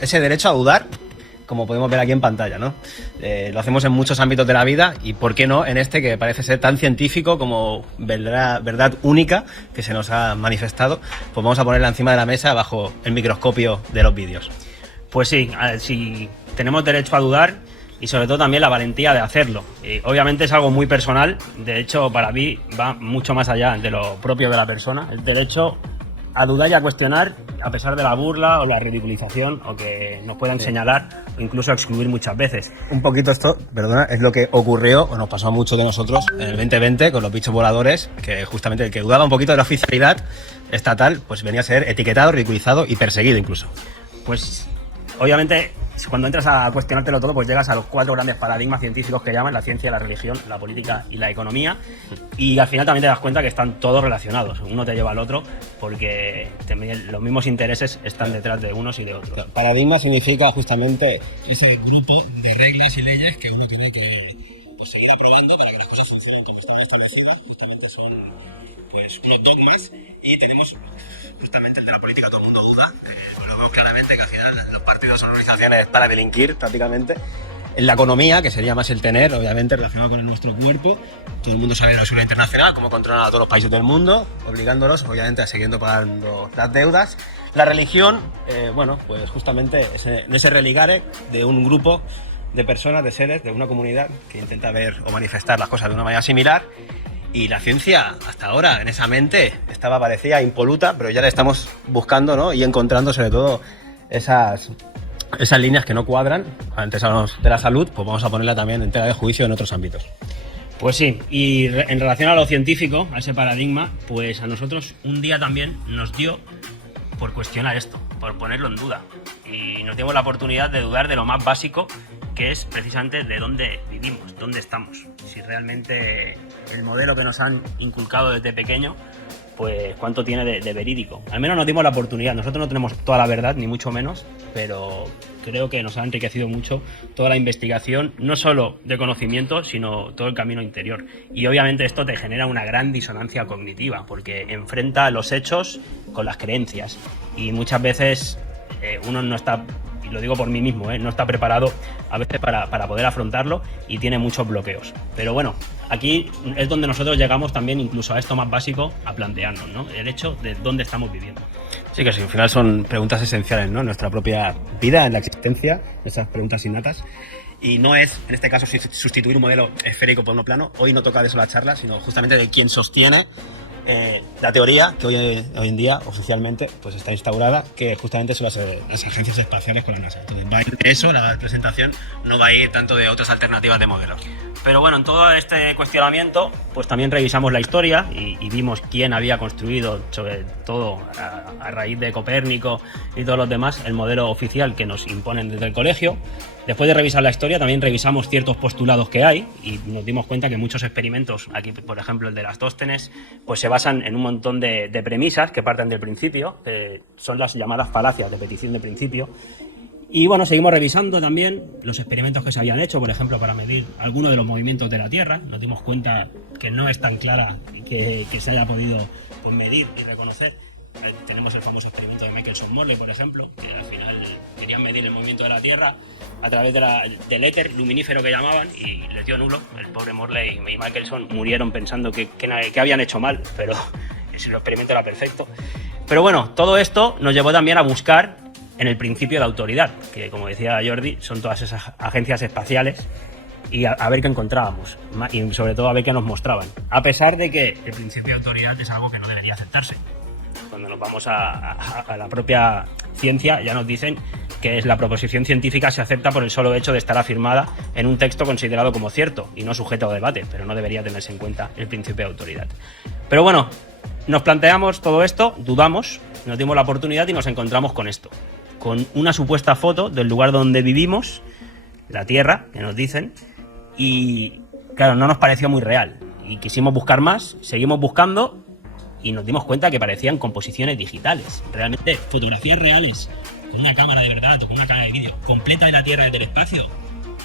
ese derecho a dudar, como podemos ver aquí en pantalla, ¿no? Lo hacemos en muchos ámbitos de la vida y, ¿por qué no, en este que parece ser tan científico como verdad única que se nos ha manifestado? Pues vamos a ponerla encima de la mesa bajo el microscopio de los vídeos. Pues sí, si tenemos derecho a dudar y sobre todo también la valentía de hacerlo. Obviamente es algo muy personal, de hecho para mí va mucho más allá de lo propio de la persona, el derecho a dudar y a cuestionar a pesar de la burla o la ridiculización o que nos puedan señalar o incluso excluir muchas veces. Un poquito esto, perdona, es lo que ocurrió o nos pasó a muchos de nosotros en el 2020 con los bichos voladores, que justamente el que dudaba un poquito de la oficialidad estatal pues venía a ser etiquetado, ridiculizado y perseguido incluso. Pues obviamente cuando entras a cuestionártelo todo, pues llegas a los 4 grandes paradigmas científicos que llaman: la ciencia, la religión, la política y la economía, y al final también te das cuenta que están todos relacionados, uno te lleva al otro porque los mismos intereses están detrás de unos y de otros. Paradigma significa justamente ese grupo de reglas y leyes que uno tiene que seguir aprobando para que las cosas funcionen como están establecidas. Justamente son pues unos dogmas, y tenemos justamente el de la política, todo el mundo duda, lo vemos claramente que al final los partidos son organizaciones para delinquir prácticamente. En la economía, que sería más el tener, obviamente relacionado con nuestro cuerpo, todo el mundo sabe de la seguridad internacional, cómo controlan a todos los países del mundo, obligándolos obviamente a seguir pagando las deudas. La religión, bueno, pues justamente en ese religare de un grupo de personas, de seres, de una comunidad que intenta ver o manifestar las cosas de una manera similar. Y la ciencia, hasta ahora, en esa mente, parecía impoluta, pero ya la estamos buscando, ¿no? Y encontrando sobre todo esas líneas que no cuadran. Antes hablamos de la salud, pues vamos a ponerla también en tela de juicio en otros ámbitos. Pues sí, y en relación a lo científico, a ese paradigma, pues a nosotros un día también nos dio por cuestionar esto, por ponerlo en duda. Y nos dimos la oportunidad de dudar de lo más básico, que es precisamente de dónde vivimos, dónde estamos. Si realmente el modelo que nos han inculcado desde pequeño, pues cuánto tiene de verídico. Al menos nos dimos la oportunidad. Nosotros no tenemos toda la verdad, ni mucho menos, pero creo que nos ha enriquecido mucho toda la investigación, no solo de conocimiento, sino todo el camino interior. Y obviamente esto te genera una gran disonancia cognitiva, porque enfrenta los hechos con las creencias. Y muchas veces uno no está, y lo digo por mí mismo, no está preparado a veces para poder afrontarlo y tiene muchos bloqueos. Pero bueno, aquí es donde nosotros llegamos también incluso a esto más básico, a plantearnos, ¿no? El hecho de dónde estamos viviendo. Sí, que sí, al final son preguntas esenciales, ¿no? En nuestra propia vida, en la existencia, esas preguntas innatas. Y no es, en este caso, sustituir un modelo esférico por uno plano. Hoy no toca de eso la charla, sino justamente de quien sostiene la teoría que hoy en día oficialmente pues está instaurada, que justamente son las agencias espaciales con la NASA. Entonces va a ir de eso, la presentación no va a ir tanto de otras alternativas de modelos. Pero bueno, en todo este cuestionamiento pues también revisamos la historia y vimos quién había construido, sobre todo a raíz de Copérnico y todos los demás, el modelo oficial que nos imponen desde el colegio. Después de revisar la historia también revisamos ciertos postulados que hay y nos dimos cuenta que muchos experimentos, aquí por ejemplo el de Eratosthenes, pues se basan en un montón de premisas que parten del principio, son las llamadas falacias de petición de principio. Y bueno, seguimos revisando también los experimentos que se habían hecho, por ejemplo, para medir algunos de los movimientos de la Tierra. Nos dimos cuenta que no es tan clara que se haya podido pues, medir y reconocer. Tenemos el famoso experimento de Michelson-Morley, por ejemplo, que al final querían medir el movimiento de la Tierra a través del éter luminífero que llamaban y les dio nulo. El pobre Morley y Michelson murieron pensando que habían hecho mal, pero el experimento era perfecto. Pero bueno, todo esto nos llevó también a buscar en el principio de autoridad, que como decía Jordi, son todas esas agencias espaciales, y a ver qué encontrábamos, y sobre todo a ver qué nos mostraban. A pesar de que el principio de autoridad es algo que no debería aceptarse. Cuando nos vamos a la propia ciencia ya nos dicen que la proposición científica se acepta por el solo hecho de estar afirmada en un texto considerado como cierto y no sujeto a debate, pero no debería tenerse en cuenta el principio de autoridad. Pero bueno, nos planteamos todo esto, dudamos, nos dimos la oportunidad y nos encontramos con esto, con una supuesta foto del lugar donde vivimos, la Tierra, que nos dicen, y claro, no nos pareció muy real y quisimos buscar más, seguimos buscando y nos dimos cuenta que parecían composiciones digitales, realmente fotografías reales, con una cámara de verdad o con una cámara de vídeo completa de la Tierra desde el espacio,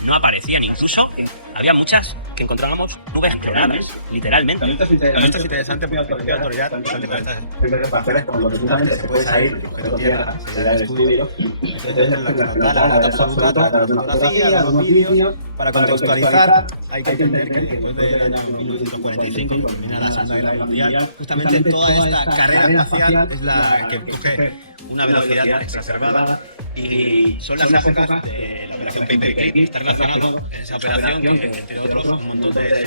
no aparecían. Incluso había muchas que encontrábamos nubes clonadas, literalmente. Esto es interesante porque la autoridad precisamente se puede salir del objeto tierra, se da el estudio, entonces la verdad absoluta, la fotografía, los vídeos, para contextualizar hay que entender que después del año 1945, termina la Segunda Guerra Mundial, justamente toda esta carrera espacial es la que coge una velocidad exacerbada y son las épocas de la operación Paperclip. Está relacionado esa operación que, entre otros, un montón de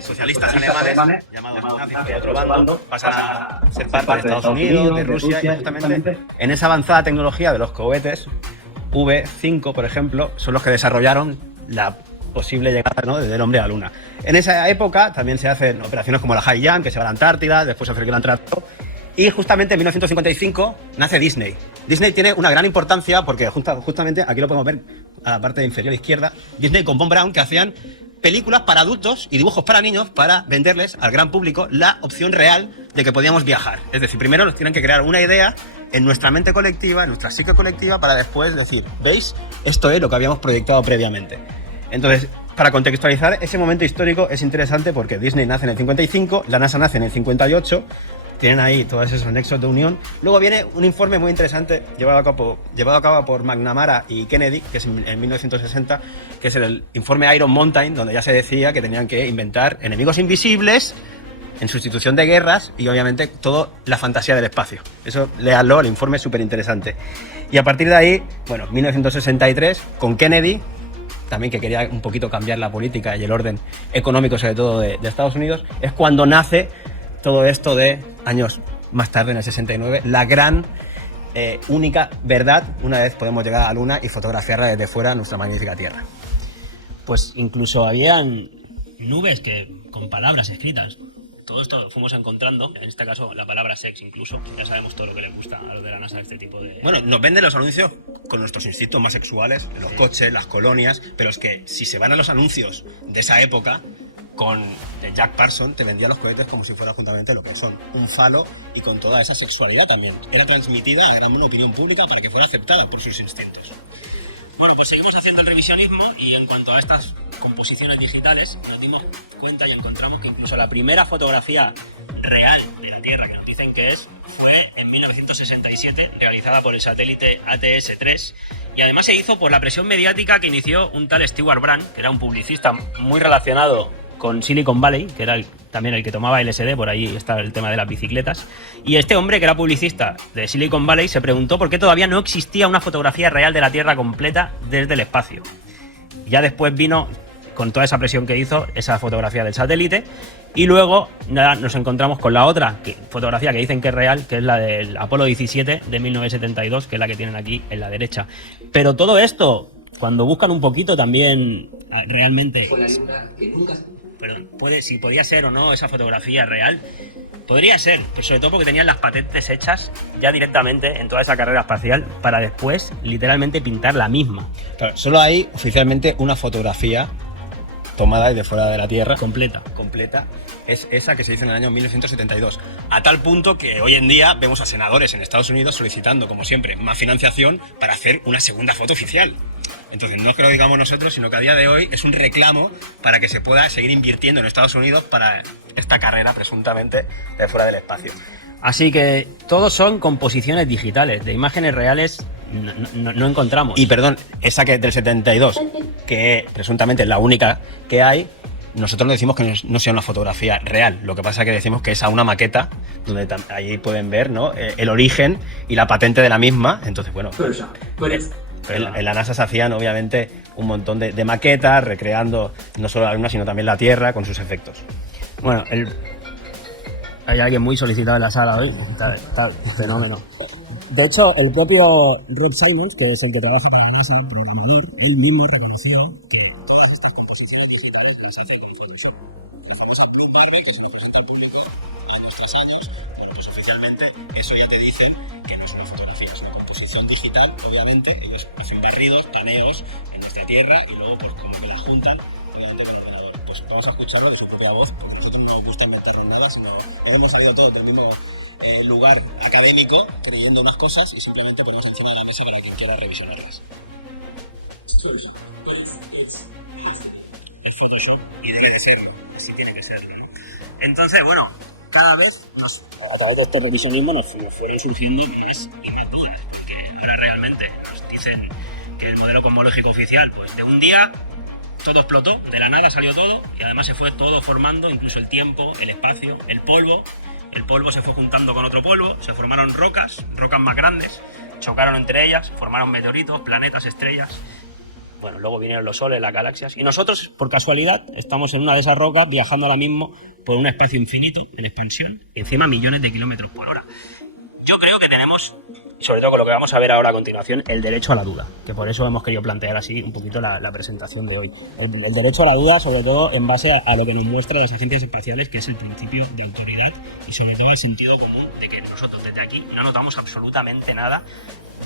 socialistas alemanes llamados nazis de otro bando pasan a ser parte de Estados Unidos, de Rusia, y justamente en esa avanzada tecnología de los cohetes V5, por ejemplo, son los que desarrollaron la posible llegada, ¿no?, del hombre a la Luna. En esa época también se hacen operaciones como la High Jump, que se va a la Antártida, después se hace el Gran Trato. Y justamente en 1955 nace Disney. Disney tiene una gran importancia porque justamente aquí lo podemos ver a la parte inferior izquierda. Disney con Von Braun, que hacían películas para adultos y dibujos para niños para venderles al gran público la opción real de que podíamos viajar. Es decir, primero nos tienen que crear una idea en nuestra mente colectiva, en nuestra psique colectiva, para después decir, ¿veis? Esto es lo que habíamos proyectado previamente. Entonces, para contextualizar ese momento histórico es interesante porque Disney nace en el 55, la NASA nace en el 58, tienen ahí todos esos nexos de unión. Luego viene un informe muy interesante llevado a cabo por McNamara y Kennedy, que es en 1960, que es el informe Iron Mountain, donde ya se decía que tenían que inventar enemigos invisibles en sustitución de guerras y obviamente toda la fantasía del espacio. Eso, léanlo, el informe es súper interesante. Y a partir de ahí, bueno, 1963, con Kennedy, también que quería un poquito cambiar la política y el orden económico, sobre todo de Estados Unidos, es cuando nace todo esto de años más tarde, en el 69, la gran, única verdad, una vez podemos llegar a la Luna y fotografiarla desde fuera, nuestra magnífica Tierra. Pues incluso habían nubes con palabras escritas. Todo esto lo fuimos encontrando, en este caso la palabra sex incluso. Ya sabemos todo lo que les gusta a los de la NASA, este tipo de... Bueno, nos venden los anuncios con nuestros instintos más sexuales, los coches, las colonias, pero es que si se van a los anuncios de esa época, con Jack Parsons te vendía los cohetes como si fuera justamente lo que son, un falo, y con toda esa sexualidad también. Era transmitida a la gran opinión pública para que fuera aceptada por sus instintos. Bueno, pues seguimos haciendo el revisionismo y en cuanto a estas composiciones digitales nos dimos cuenta y encontramos que incluso la primera fotografía real de la Tierra que nos dicen que fue en 1967, realizada por el satélite ATS-3, y además se hizo por la presión mediática que inició un tal Stewart Brand, que era un publicista muy relacionado con Silicon Valley, que era también el que tomaba LSD, por ahí está el tema de las bicicletas. Y este hombre, que era publicista de Silicon Valley, se preguntó por qué todavía no existía una fotografía real de la Tierra completa desde el espacio. Ya después vino, con toda esa presión que hizo, esa fotografía del satélite, y luego nada, nos encontramos con la otra fotografía que dicen que es real, que es la del Apolo 17 de 1972, que es la que tienen aquí en la derecha. Pero todo esto, cuando buscan un poquito también realmente... si podía ser o no esa fotografía real, podría ser, pero sobre todo porque tenían las patentes hechas ya directamente en toda esa carrera espacial para después literalmente pintar la misma. Claro, solo hay oficialmente una fotografía tomada desde fuera de la Tierra completa, es esa que se hizo en el año 1972, a tal punto que hoy en día vemos a senadores en Estados Unidos solicitando, como siempre, más financiación para hacer una segunda foto oficial. Entonces no es que lo digamos nosotros, sino que a día de hoy es un reclamo para que se pueda seguir invirtiendo en Estados Unidos para esta carrera presuntamente de fuera del espacio. Así que todos son composiciones digitales, de imágenes reales no encontramos. Y perdón, esa que es del 72, que presuntamente es la única que hay, nosotros no decimos que no sea una fotografía real, lo que pasa es que decimos que es a una maqueta, donde ahí pueden ver, ¿no?, el origen y la patente de la misma. Entonces, bueno, en la NASA se hacían obviamente un montón de maquetas, recreando no solo la Luna, sino también la Tierra con sus efectos. Bueno, hay alguien muy solicitado en la sala hoy, está fenómeno. De hecho, el propio Red Simons, que es el que trabaja para la NASA, el programador, él mismo reconoció que todas estas composiciones digitales que se hacen con Photoshop, que famosa Playmobil que se le presenta al público en nuestros años, bueno, pues oficialmente eso ya te dice que no es una fotografía, es una composición digital, obviamente, y los barridos, paneos en nuestra Tierra, y luego pues como que las juntan delante del ordenador. Pues vamos a escucharlo de su propia voz, porque a nosotros no nos gusta inventar nuevas, sino no hemos salido todos del mismo lugar académico creyendo unas cosas y simplemente ponemos encima de la mesa para quien quiera revisionarlas. serlo, sí tiene que serlo, ¿no? Entonces, bueno, cada vez a través de este revisionismo nos fueron surgiendo más y más dudas, porque ahora realmente nos dicen que el modelo cosmológico oficial, pues de un día todo explotó, de la nada salió todo y además se fue todo formando, incluso el tiempo, el espacio, el polvo se fue juntando con otro polvo, se formaron rocas más grandes, chocaron entre ellas, formaron meteoritos, planetas, estrellas. Bueno, luego vinieron los soles, las galaxias, y nosotros, por casualidad, estamos en una de esas rocas viajando ahora mismo por un espacio infinito de expansión, y encima millones de kilómetros por hora. Yo creo que tenemos, sobre todo con lo que vamos a ver ahora a continuación, el derecho a la duda, que por eso hemos querido plantear así un poquito la presentación de hoy. El derecho a la duda, sobre todo en base a lo que nos muestra las agencias espaciales, que es el principio de autoridad y sobre todo el sentido común de que nosotros desde aquí no notamos absolutamente nada,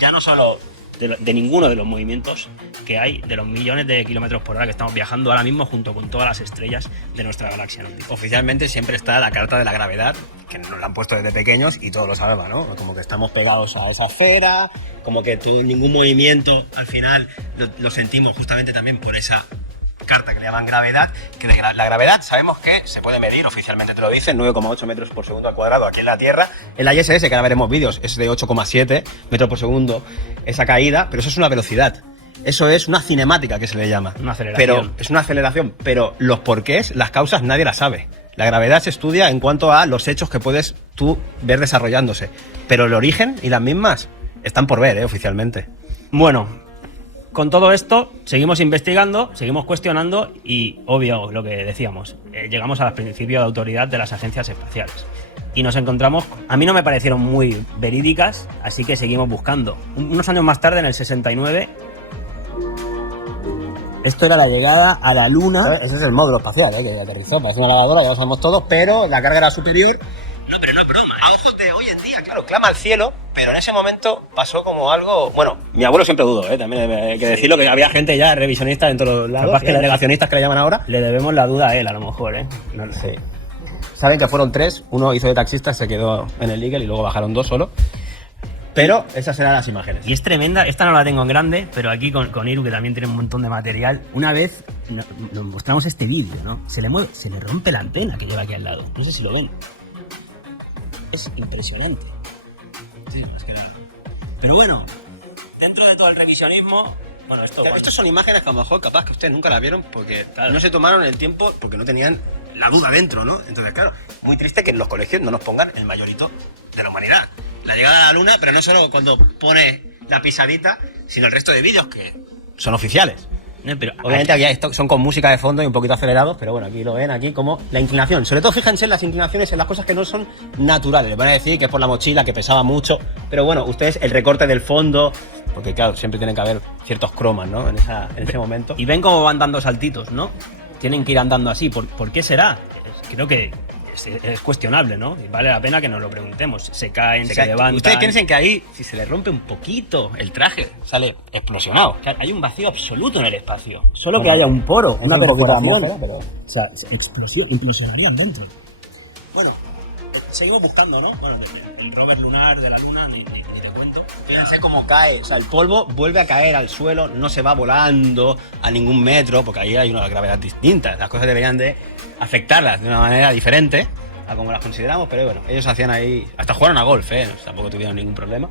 ya no solo de ninguno de los movimientos que hay, de los millones de kilómetros por hora que estamos viajando ahora mismo junto con todas las estrellas de nuestra galaxia, ¿no? Oficialmente siempre está la carta de la gravedad, que nos la han puesto desde pequeños y todos lo sabemos, ¿no? Como que estamos pegados a esa esfera, como que ningún movimiento al final lo sentimos justamente también por esa carta que le llaman gravedad, que la gravedad sabemos que se puede medir, oficialmente te lo dicen, 9,8 metros por segundo al cuadrado aquí en la Tierra. En la ISS, que ahora veremos vídeos, es de 8,7 metros por segundo esa caída, pero eso es una velocidad. Eso es una cinemática que se le llama. Una aceleración. Pero es una aceleración, pero los porqués, las causas, nadie las sabe. La gravedad se estudia en cuanto a los hechos que puedes tú ver desarrollándose, pero el origen y las mismas están por ver, oficialmente. Bueno, con todo esto, seguimos investigando, seguimos cuestionando y, obvio, lo que decíamos, llegamos al principio de autoridad de las agencias espaciales. Y nos encontramos, a mí no me parecieron muy verídicas, así que seguimos buscando. Unos años más tarde, en el 69, esto era la llegada a la Luna. Ese es el módulo espacial, que aterrizó, parece una lavadora, ya lo sabemos todos, pero la carga era superior. No, pero no es broma. A ojos de hoy en día, claro, clama al cielo, pero en ese momento pasó como algo... Bueno, mi abuelo siempre dudó, también hay que decirlo, que había gente ya revisionista en todos los lados, Capaz que negacionistas que le llaman ahora. Le debemos la duda a él, a lo mejor, No lo sé. Saben que fueron 3, uno hizo de taxista, se quedó en el Eagle y luego bajaron 2 solo. Pero esas eran las imágenes. Y es tremenda, esta no la tengo en grande, pero aquí con Iru, que también tiene un montón de material, una vez nos mostramos este vídeo, ¿no? Se le rompe la antena que lleva aquí al lado. No sé si lo ven. Es impresionante. Sí, es que... Pero bueno, dentro de todo el revisionismo, bueno, Estas son imágenes que a lo mejor capaz que ustedes nunca las vieron porque no se tomaron el tiempo, porque no tenían la duda dentro, ¿no? Entonces, claro, muy triste que en los colegios no nos pongan el mayorito de la humanidad. La llegada a la Luna, pero no solo cuando pone la pisadita, sino el resto de vídeos que son oficiales. Pero obviamente aquí son con música de fondo y un poquito acelerados, pero bueno, aquí lo ven, aquí como la inclinación. Sobre todo fíjense en las inclinaciones, en las cosas que no son naturales. Les van a decir que es por la mochila, que pesaba mucho, pero bueno, ustedes el recorte del fondo, porque claro, siempre tienen que haber ciertos cromas, ¿no? En ese momento. Y ven cómo van dando saltitos, ¿no? Tienen que ir andando así. ¿Por qué será? Creo que es cuestionable, ¿no? Y vale la pena que nos lo preguntemos. Se caen, se levantan. Ustedes piensen que ahí, si se les rompe un poquito el traje, sale explosionado. O sea, hay un vacío absoluto en el espacio. Solo que haya un poro, una perforación. Pero... O sea, implosionarían dentro. Bueno, seguimos buscando, ¿no? Bueno, el rover lunar de la Luna, ni te cuento. Fíjense cómo cae, o sea, el polvo vuelve a caer al suelo, no se va volando a ningún metro, porque ahí hay una gravedad distinta. Las cosas deberían de afectarlas de una manera diferente a como las consideramos, pero bueno, ellos hacían ahí, hasta jugaron a golf, tampoco tuvieron ningún problema.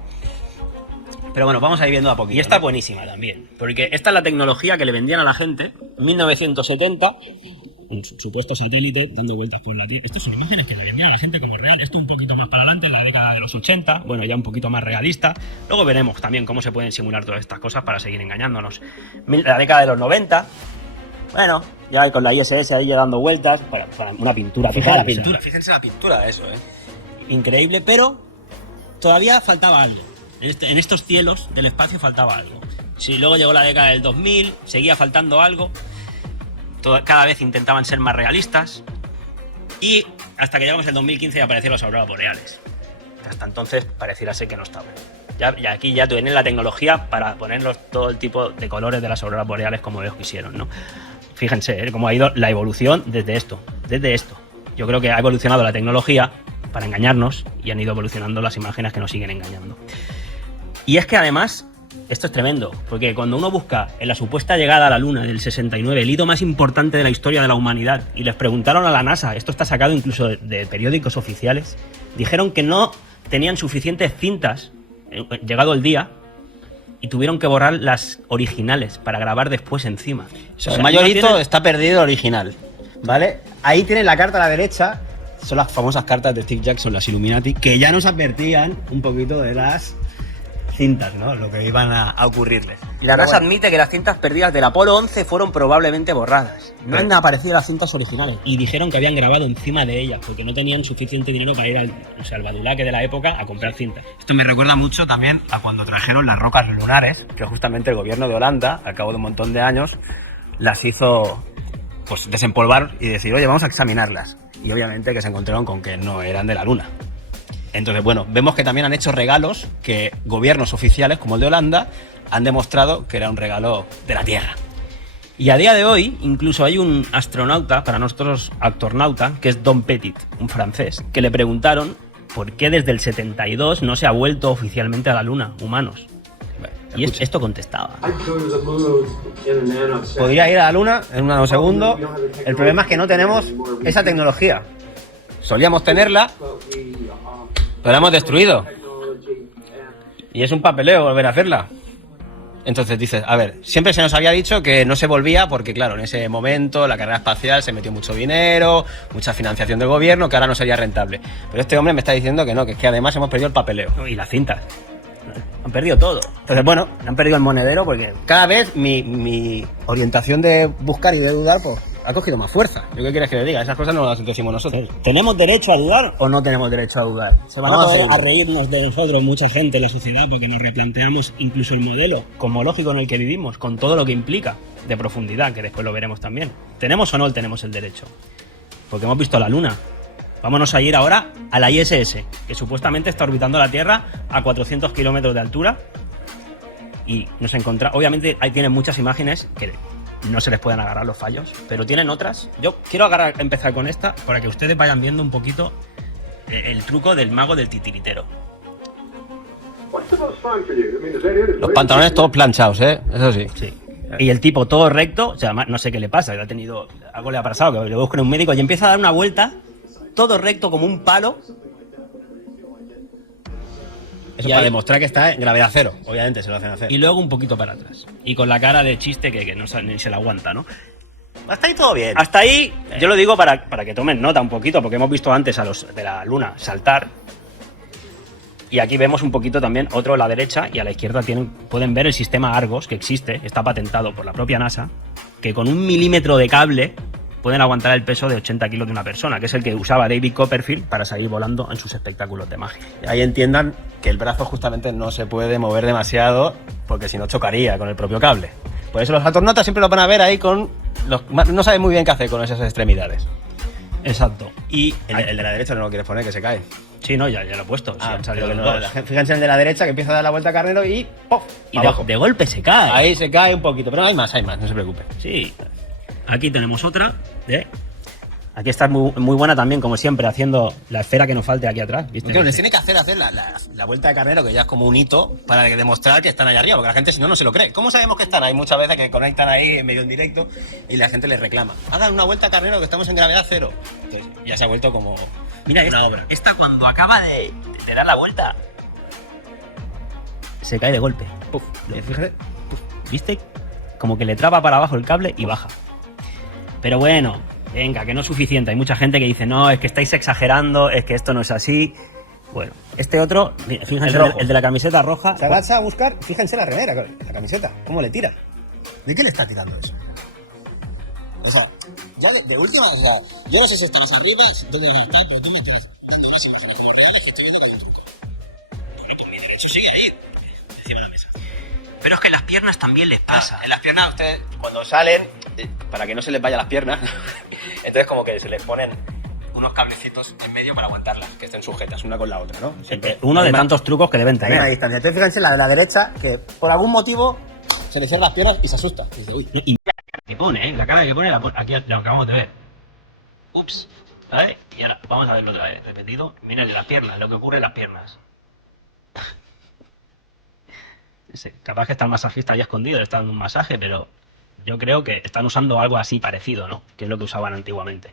Pero bueno, vamos a ir viendo a poquito. Y esta buenísima también, porque esta es la tecnología que le vendían a la gente en 1970, un supuesto satélite dando vueltas por la Tierra. Estas son imágenes que le vendían a la gente como real. Esto un poquito más para adelante, en la década de los 80, bueno, ya un poquito más realista. Luego veremos también cómo se pueden simular todas estas cosas para seguir engañándonos. La década de los 90, bueno, ya con la ISS ahí ya dando vueltas, para una pintura. Fíjense la pintura, fíjense la pintura de eso, Increíble, pero todavía faltaba algo. En estos cielos del espacio faltaba algo. Sí, luego llegó la década del 2000, seguía faltando algo. Cada vez intentaban ser más realistas. Y hasta que llegamos al 2015 y aparecieron las auroras boreales. Hasta entonces pareciera ser que no estaban. Ya aquí ya tienen la tecnología para ponerlos todo el tipo de colores de las auroras boreales como ellos quisieron, ¿no? Fíjense cómo ha ido la evolución desde esto. Yo creo que ha evolucionado la tecnología para engañarnos y han ido evolucionando las imágenes que nos siguen engañando. Y es que además Esto es tremendo, porque cuando uno busca en la supuesta llegada a la Luna del 69, el hito más importante de la historia de la humanidad, y les preguntaron a la NASA, esto está sacado incluso de periódicos oficiales, dijeron que no tenían suficientes cintas, llegado el día, y tuvieron que borrar las originales para grabar después encima. O sea, el mayor no hito tienen- está perdido original, ¿vale? Ahí tienen la carta a la derecha, son las famosas cartas de Steve Jackson, las Illuminati, que ya nos advertían un poquito de las cintas, ¿no? Lo que iban a ocurrirles. La NASA admite que las cintas perdidas del Apolo 11 fueron probablemente borradas. No han aparecido las cintas originales. Y dijeron que habían grabado encima de ellas, porque no tenían suficiente dinero para ir al Badulaque de la época a comprar cintas. Esto me recuerda mucho también a cuando trajeron las rocas lunares, que justamente el gobierno de Holanda, al cabo de un montón de años, las hizo pues desempolvar y decir, oye, vamos a examinarlas. Y obviamente que se encontraron con que no eran de la Luna. Entonces, bueno, vemos que también han hecho regalos que gobiernos oficiales, como el de Holanda, han demostrado que era un regalo de la Tierra. Y a día de hoy, incluso hay un astronauta, para nosotros actornauta, que es Don Petit, un francés, que le preguntaron por qué desde el 72 no se ha vuelto oficialmente a la Luna, humanos. Y esto contestaba. Podría ir a la Luna en un nanosegundo. El problema es que no tenemos esa tecnología. Solíamos tenerla, pero la hemos destruido. Y es un papeleo volver a hacerla. Entonces dices, a ver, siempre se nos había dicho que no se volvía porque, claro, en ese momento la carrera espacial se metió mucho dinero, mucha financiación del gobierno, que ahora no sería rentable. Pero este hombre me está diciendo que no, que es que además hemos perdido el papeleo. Y las cintas. Han perdido todo. Entonces, bueno, Han perdido el monedero porque... cada vez mi orientación de buscar y de dudar, pues, ha cogido más fuerza. ¿Yo qué quieres que le diga? Esas cosas no las decimos nosotros. ¿Tenemos derecho a dudar? ¿O no tenemos derecho a dudar? Se van a Vamos poder a reírnos de nosotros, mucha gente en la sociedad, porque nos replanteamos incluso el modelo cosmológico en el que vivimos, con todo lo que implica de profundidad, que después lo veremos también. ¿Tenemos o no tenemos el derecho? Porque hemos visto la Luna. Vámonos a ir ahora a la ISS, que supuestamente está orbitando la Tierra a 400 kilómetros de altura. Y nos encontramos... Obviamente ahí tienen muchas imágenes que no se les pueden agarrar los fallos, pero tienen otras. Yo quiero empezar con esta para que ustedes vayan viendo un poquito el truco del mago del titiritero. Los pantalones todos planchados, ¿eh? Eso sí. Sí. Y el tipo todo recto, o sea, no sé qué le pasa, que ha tenido... Algo le ha pasado, que le busquen un médico y empieza a dar una vuelta, todo recto como un palo. Eso Y para ahí- demostrar que está en gravedad cero. Obviamente se lo hacen hacer. Y luego un poquito para atrás. Y con la cara de chiste que no ni se la aguanta, ¿no? Hasta ahí todo bien. Hasta ahí, yo lo digo para que tomen nota un poquito, porque hemos visto antes a los de la Luna saltar. Y aquí vemos un poquito también otro a la derecha y a la izquierda pueden ver el sistema Argos que existe, está patentado por la propia NASA, que con 1 milímetro de cable pueden aguantar el peso de 80 kilos de una persona, que es el que usaba David Copperfield para salir volando en sus espectáculos de magia. Ahí entiendan que el brazo justamente no se puede mover demasiado porque si no chocaría con el propio cable. Por eso los astronautas siempre lo van a ver ahí con... no saben muy bien qué hacer con esas extremidades. Exacto. Y El de la derecha no lo quieres poner, que se cae. sí, no, ya lo he puesto. Sí, han salido pero los no, dos. fíjense en el de la derecha que empieza a dar la vuelta a carnero y ¡pop! Y abajo. de golpe se cae. Ahí se cae un poquito, pero hay más, no se preocupe. Sí. Aquí tenemos otra. Aquí está muy buena también, como siempre, haciendo la esfera que nos falte aquí atrás. ¿Viste? Porque les tiene que hacer la vuelta de carnero, que ya es como un hito, para demostrar que están ahí arriba, porque la gente si no, no se lo cree. ¿Cómo sabemos que están? Hay muchas veces que conectan ahí medio en directo y la gente les reclama. Hagan una vuelta de carnero que estamos en gravedad cero. Entonces ya se ha vuelto como Mira, una obra. esta cuando acaba de dar la vuelta, se cae de golpe. Puf, Fíjate. ¿viste? Como que le traba para abajo el cable y baja. Pero bueno, venga, que no es suficiente. Hay mucha gente que dice, no, es que estáis exagerando, es que esto no es así. Bueno, este otro, fíjense, El rojo. el de la camiseta roja. Se agacha a buscar, fíjense la remera, la camiseta, cómo le tira. ¿De qué le está tirando eso? O sea, ya de última, o sea, yo no sé si estabas arriba, si tú has estado, pero tú me estás dando las imágenes reales que estoy viendo con el truco. Bueno, pues mi derecho sigue ahí, encima de la mesa. Pero es que en las piernas también les pasa. En las piernas, ustedes, cuando salen, para que no se les vaya las piernas, entonces como que se les ponen unos cablecitos en medio para aguantarlas, que estén sujetas una con la otra, ¿no? Siempre. Uno de Además, tantos trucos que deben también a tener. distancia. Entonces fíjense la de la derecha, que por algún motivo se le cierran las piernas y se asusta. Y dice, uy. Y mira la cara que pone, ¿eh? La cara que pone, aquí lo acabamos de ver. Ups, ¿sabes? Y ahora vamos a verlo otra vez, repetido. Mira el de las piernas, lo que ocurre en las piernas. capaz que está el masajista ahí escondido, le está dando un masaje, pero yo creo que están usando algo así parecido, ¿no? Que es lo que usaban antiguamente.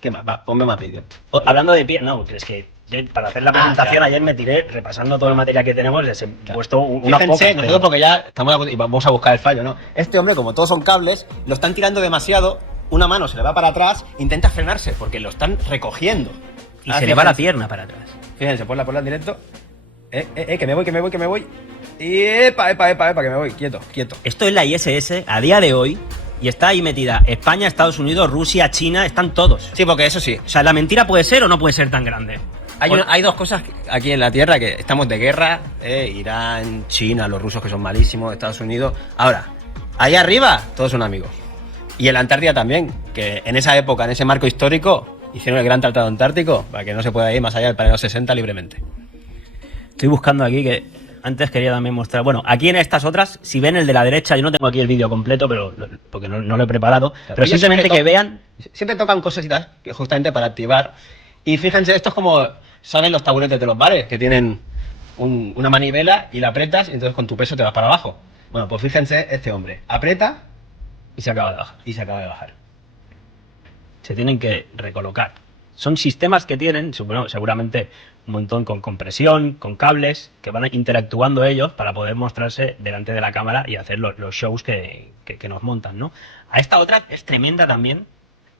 ¿Qué más? Va, ponme más vídeo. Hablando de pie, no, es que yo, para hacer la presentación claro. ayer me tiré repasando todo el material que tenemos, les he puesto unas Fíjense, pocas. nosotros porque ya estamos y vamos a buscar el fallo, ¿no? Este hombre, como todos son cables, lo están tirando demasiado, una mano se le va para atrás, intenta frenarse porque lo están recogiendo. Y se le va la pierna para atrás. Fíjense, ponla en directo. Que me voy. Y epa, que me voy, quieto. Esto es la ISS a día de hoy y está ahí metida España, Estados Unidos, Rusia, China, están todos. Sí, porque eso sí. O sea, la mentira puede ser o no puede ser tan grande. Hay dos cosas aquí en la Tierra que estamos de guerra, Irán, China, los rusos que son malísimos, Estados Unidos. Ahora, ahí arriba, todos son amigos. Y en la Antártida también, que en esa época, en ese marco histórico, hicieron el Gran Tratado Antártico para que no se pueda ir más allá del paralelo 60 libremente. Estoy buscando aquí que antes quería también mostrar. Bueno, aquí en estas otras, si ven el de la derecha, yo no tengo aquí el vídeo completo, pero porque no lo he preparado. Pero simplemente que vean. Siempre tocan cositas que justamente para activar. Y fíjense, esto es como salen los taburetes de los bares, que tienen una manivela y la apretas y entonces con tu peso te vas para abajo. Bueno, pues fíjense, este hombre aprieta Y se acaba de bajar. y se acaba de bajar. Se tienen que recolocar. Son sistemas que tienen, seguramente, un montón con compresión, con cables, que van interactuando ellos para poder mostrarse delante de la cámara y hacer los shows que nos montan, ¿no? A esta otra es tremenda también.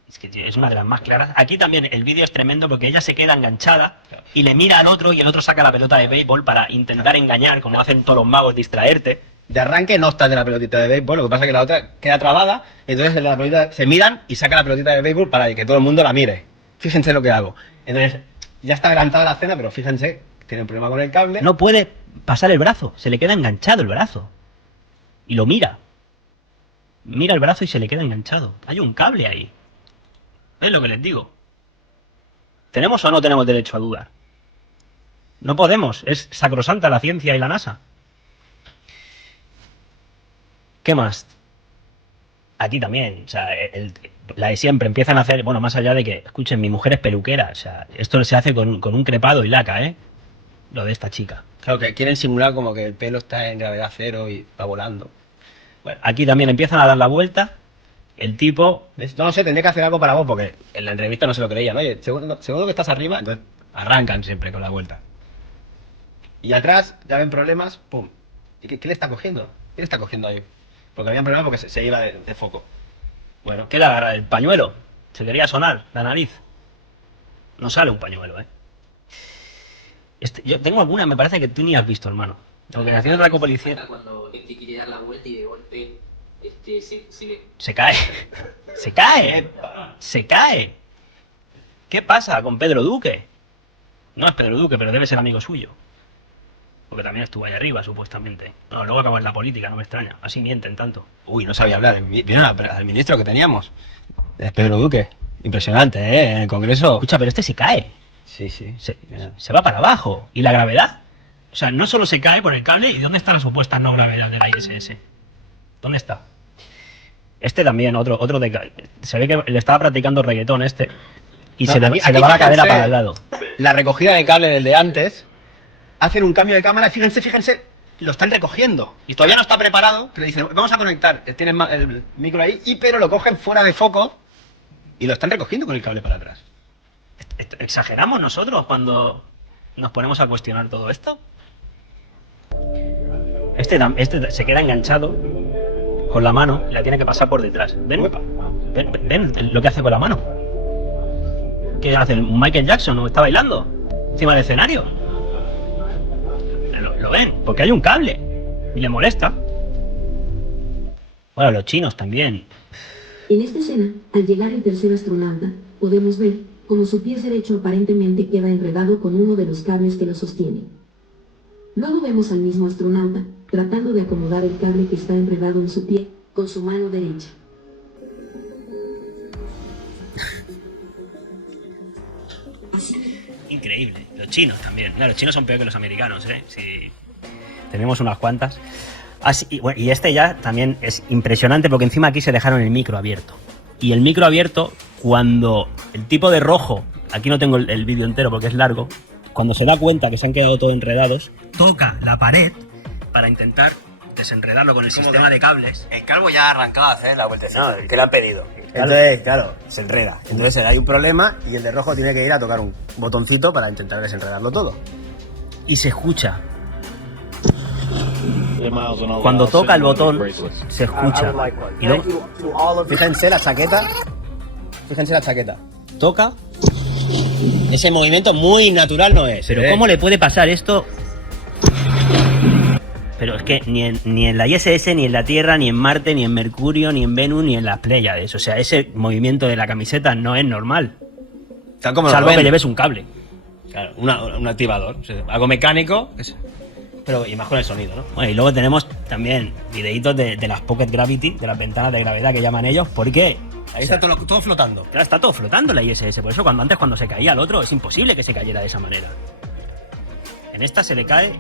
Es que es una de las más claras. Aquí también el vídeo es tremendo porque ella se queda enganchada y le mira al otro y el otro saca la pelota de béisbol para intentar engañar, como hacen todos los magos, distraerte. De arranque no está de la pelotita de béisbol, lo que pasa es que la otra queda trabada, entonces en la pelotita se miran y saca la pelotita de béisbol para que todo el mundo la mire. Fíjense lo que hago. Entonces, ya está adelantada la escena, pero fíjense, tiene un problema con el cable. No puede pasar el brazo, se le queda enganchado el brazo. Y lo mira. Mira el brazo y se le queda enganchado. Hay un cable ahí. ¿Ves lo que les digo? ¿Tenemos o no tenemos derecho a dudar? No podemos, es sacrosanta la ciencia y la NASA. ¿Qué más? Aquí también, o sea, la de siempre empiezan a hacer, bueno, más allá de que, escuchen, mi mujer es peluquera, o sea, esto se hace con un crepado y laca, ¿eh? Lo de esta chica. Claro, que quieren simular como que el pelo está en gravedad cero y va volando. Bueno, aquí también empiezan a dar la vuelta, el tipo... No sé, tendría que hacer algo para vos, porque en la entrevista no se lo creían. Oye, seguro que estás arriba, entonces arrancan siempre con la vuelta. Y atrás, ya ven problemas, pum. ¿Y qué le está cogiendo? ¿Qué le está cogiendo ahí? Porque había problemas porque se iba de foco. Bueno, ¿qué le agarra? ¿El pañuelo? Se quería sonar la nariz. No sale un pañuelo, ¿eh? Yo tengo alguna, me parece que tú ni has visto, hermano. La organización de la copolicía... Cuando quiere dar la vuelta y de golpe Se cae. Se cae. Se cae. ¿Qué pasa con Pedro Duque? No es Pedro Duque, pero debe ser amigo suyo. Porque también estuvo ahí arriba, supuestamente. No, luego acabó en la política, no me extraña. Así mienten tanto. Uy, no sabía hablar. ¿Vieron al ministro que teníamos? Es Pedro Duque. Impresionante, ¿eh? En el Congreso. Escucha, pero este se cae. Sí. Se va para abajo. ¿Y la gravedad? O sea, no solo se cae por el cable, ¿y dónde está la supuesta no gravedad de la ISS? ¿Dónde está? Este también, otro de... Se ve que le estaba practicando reggaetón este. Y No, se le va la cadera para el lado. La recogida de cable del de antes. Hacen un cambio de cámara, fíjense, lo están recogiendo. Y todavía no está preparado, pero dicen, vamos a conectar. Tienen el micro ahí, pero lo cogen fuera de foco y lo están recogiendo con el cable para atrás. ¿Exageramos nosotros cuando nos ponemos a cuestionar todo esto? Este se queda enganchado con la mano y la tiene que pasar por detrás. ¿Ven lo que hace con la mano? ¿Qué hace? ¿Michael Jackson no está bailando encima del escenario? Lo ven, porque hay un cable y le molesta. Bueno, los chinos también. En esta escena, al llegar el tercer astronauta, podemos ver cómo su pie derecho aparentemente queda enredado con uno de los cables que lo sostiene. Luego vemos al mismo astronauta tratando de acomodar el cable que está enredado en su pie con su mano derecha. Increíble. Los chinos también. Los chinos son peor que los americanos, ¿eh? Sí. Tenemos unas cuantas. Y este ya también es impresionante porque encima aquí se dejaron el micro abierto. Y el micro abierto, cuando el tipo de rojo, aquí no tengo el vídeo entero porque es largo, cuando se da cuenta que se han quedado todos enredados, toca la pared para intentar desenredarlo con el sistema de cables. El calvo ya ha arrancado a hacer la vueltecita. No, que le han pedido. Entonces, claro, se enreda. Entonces hay un problema y el de rojo tiene que ir a tocar un botoncito para intentar desenredarlo todo. Y se escucha. Cuando toca el botón, se escucha. Y luego, Fíjense la chaqueta. Toca. Ese movimiento muy natural no es. pero ¿cómo le puede pasar esto? Pero es que ni en la ISS, ni en la Tierra, ni en Marte, ni en Mercurio, ni en Venus, ni en las Pléyades. O sea, ese movimiento de la camiseta no es normal. Tal como Salvo lo ven. que lleves un cable. Claro, un activador. O sea, algo mecánico. Pero y más con el sonido, ¿no? Bueno, y luego tenemos también videitos de las Pocket Gravity, de las ventanas de gravedad que llaman ellos, porque Ahí está todo flotando. claro, está todo flotando la ISS. Por eso cuando se caía el otro, es imposible que se cayera de esa manera. En esta se le cae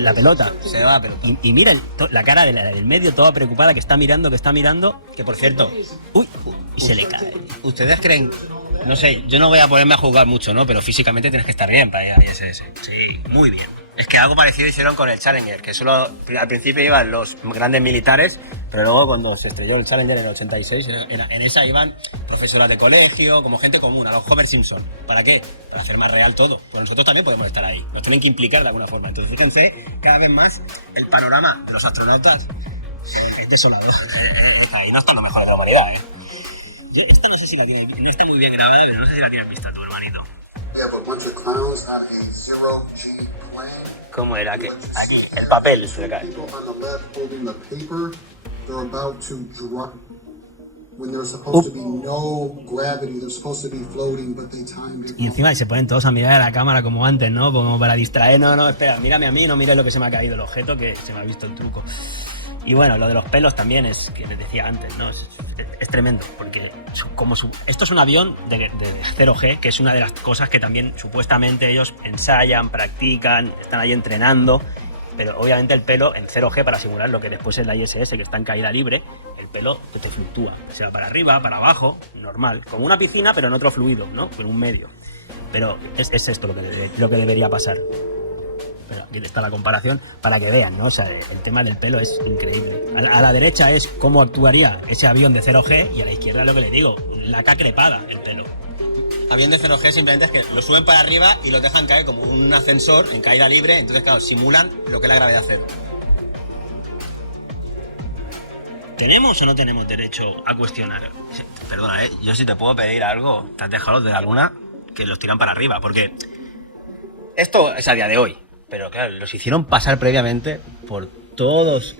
La pelota. Se va la pelota. y mira la cara de la del medio toda preocupada que está mirando, Que por cierto, uy, y se le cae. ¿ustedes creen? No sé, yo no voy a ponerme a jugar mucho, ¿no? Pero físicamente tienes que estar bien para ir a ISS. Sí, muy bien. Es que algo parecido hicieron con el Challenger, que solo al principio iban los grandes militares, pero luego cuando se estrelló el Challenger en el 86, en esa iban profesoras de colegio, como gente común, a los Homer Simpson. ¿Para qué? Para hacer más real todo. Pues nosotros también podemos estar ahí, nos tienen que implicar de alguna forma. Entonces fíjense cada vez más el panorama de los astronautas es desolador. Ahí no está lo mejor de la humanidad, ¿eh? Yo esta no sé si la tienen, no está muy bien grabada, pero no sé si la tienes vista tú, hermanito. We have a bunch of clowns on a zero-G plane. ¿Cómo era que? Aquí, el papel se le cae. People on the left holding the paper. They're about to drop. When there's supposed to be no gravity, they're supposed to be floating, but they timed it. Y encima se ponen todos a mirar a la cámara como antes, ¿no? Como para distraer. No, espera, mírame a mí, no mires lo que se me ha caído el objeto, que se me ha visto el truco. Y bueno, lo de los pelos también es, que les decía antes, ¿no? Es tremendo, porque esto es un avión de 0G, que es una de las cosas que también supuestamente ellos ensayan, practican, están ahí entrenando, pero obviamente el pelo en 0G para simular lo que después es la ISS, que está en caída libre, el pelo te fluctúa, o sea, para arriba, para abajo, normal, como una piscina pero en otro fluido, ¿no? En un medio. Pero es esto lo que debería pasar. Pero aquí está la comparación para que vean, ¿no? O sea, el tema del pelo es increíble. A la derecha es cómo actuaría ese avión de 0G y a la izquierda lo que le digo, la caca crepada el pelo. Avión de 0G simplemente es que lo suben para arriba y lo dejan caer como un ascensor en caída libre, entonces claro, simulan lo que es la gravedad cero. ¿Tenemos o no tenemos derecho a cuestionar? Sí, perdona, yo si te puedo pedir algo, te has dejado de alguna que los tiran para arriba, porque esto es a día de hoy, pero claro, los hicieron pasar previamente por todas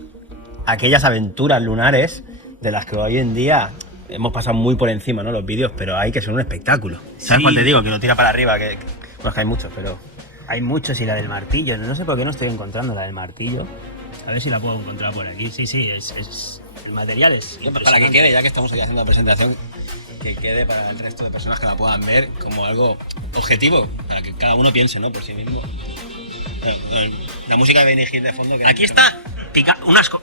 aquellas aventuras lunares de las que hoy en día hemos pasado muy por encima, ¿no? Los vídeos, pero hay que ser un espectáculo. ¿Sabes Sí. cuál te digo? Que lo tira para arriba, bueno, es que hay muchos, pero... Hay muchos y la del martillo, no sé por qué no estoy encontrando la del martillo. A ver si la puedo encontrar por aquí. Sí, el material es Para que impresionante. quede, ya que estamos aquí haciendo la presentación, que quede para el resto de personas que la puedan ver como algo objetivo, para que cada uno piense, ¿no? Por sí mismo. La música de Benny Hill de fondo. Que Aquí está